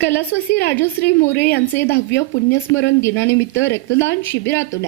कैलासवासी राजश्री मोरे यांचे 10व्या पुण्यस्मरण दिनानिमित्त रक्तदान शिबिरातून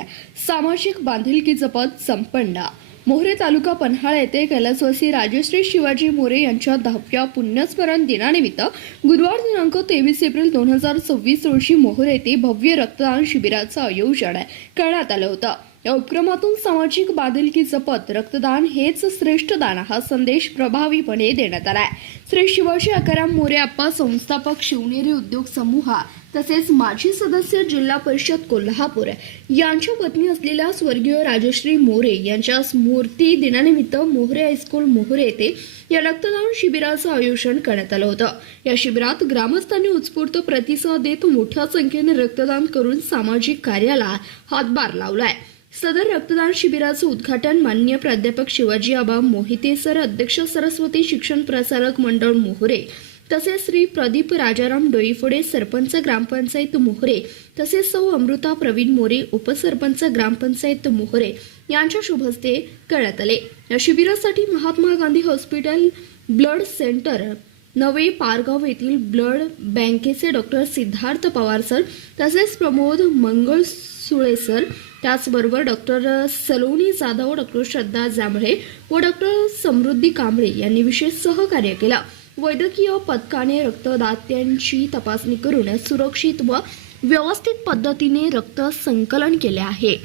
सामाजिक बांधिलकी जपत संपन्न। मोहरे तालुका पन्हाळा येथे कैलासवासी राजश्री शिवाजी मोरे यांच्या 10व्या पुण्यस्मरण दिनानिमित्त गुरुवार दिनांक 23 एप्रिल 2026 रोजी मोहरे येथे भव्य रक्तदान शिबिराचं आयोजन करण्यात आलं होतं। या उपक्रमातून सामाजिक बांधिलकी जपत रक्तदान हेच श्रेष्ठ दान हा संदेश प्रभावीपणे देण्यात आलाय। श्री शिवाजी आकाराम मोरे आप्पा संस्थापक शिवनेरी उद्योग समूह तसेच माजी सदस्य जिल्हा परिषद कोल्हापूर यांच्या पत्नी असलेल्या स्वर्गीय राजश्री मोरे यांच्या स्मृती दिनानिमित्त मोहरे हायस्कूल मोहरे येथे या रक्तदान शिबिराचं आयोजन करण्यात आलं होतं। या शिबिरात ग्रामस्थांनी उत्स्फूर्त प्रतिसाद देत मोठ्या संख्येने रक्तदान करून सामाजिक कार्याला हातभार लावलाय। सदर रक्तदान शिबिराचं उद्घाटन माननीय प्राध्यापक शिवाजी आबा मोहिते सर, अध्यक्ष सरस्वती शिक्षण प्रसारक मंडळ मोहरे तसेच श्री प्रदीप राजाराम डोईफोडे, सरपंच ग्रामपंचायत मोहरे तसेच सौ अमृता प्रवीण मोरे, उपसरपंच ग्रामपंचायत मोहरे यांच्या शुभ हस्ते करण्यात आले। या शिबिरासाठी Mahatma Gandhi hospital blood centre नवे पारगाव येथील ब्लड बँकेचे डॉक्टर सिद्धार्थ पवार सर तसेच प्रमोद मंगळ सुळे सर, त्याचबरोबर डॉक्टर सलोनी जाधव, डॉक्टर श्रद्धा जांभळे व डॉक्टर समृद्धी कांबळे यांनी विशेष सहकार्य केलं। वैद्यकीय पथकाने रक्तदात्यांची तपासणी करून सुरक्षित व व्यवस्थित पद्धतीने रक्त संकलन केले आहे।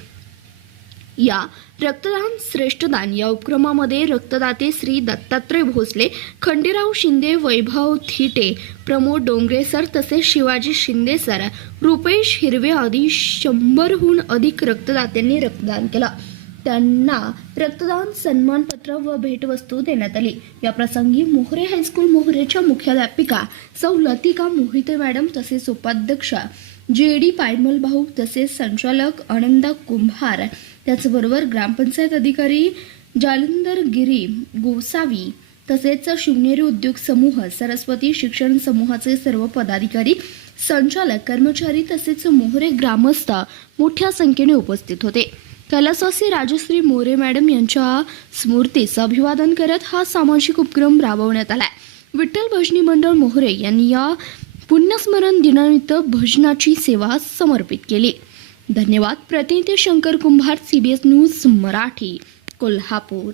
या रक्तदान श्रेष्ठदान या उपक्रमामध्ये रक्तदाते श्री दत्तात्रय भोसले, खंडेराव शिंदे, वैभव थिटे, प्रमोद डोंगरे सर तसेच शिवाजी शिंदे सर, रुपेश हिरवे आदी 100हून अधिक रक्तदात्यांनी रक्तदान केलं। त्यांना रक्तदान सन्मानपत्र व भेटवस्तू देण्यात आली। या प्रसंगी मोहरे हायस्कूल मोहरेच्या मुख्याध्यापिका सौ लतिका मोहिते मॅडम तसेच उपाध्यक्ष JD पायमल भाऊ तसेच संचालक आनंदा कुंभार, त्याचबरोबर ग्रामपंचायत अधिकारी जालिंदर गिरी गोसावी तसेच शिवनेरी उद्योग समूह, सरस्वती शिक्षण समूहाचे सर्व पदाधिकारी, संचालक, कर्मचारी तसेच मोहरे ग्रामस्थ मोठ्या संख्येने उपस्थित होते। कैलासवासी राजश्री मोरे मॅडम यांच्या स्मृतीस अभिवादन करत हा सामाजिक उपक्रम राबवण्यात आला। विठ्ठल भजनी मंडळ मोहरे यांनी या पुण्यस्मरण दिनानिमित्त भजनाची सेवा समर्पित केली। धन्यवाद। प्रतिनिधी शंकर कुंभार, CBS न्यूज मराठी, कोल्हापूर।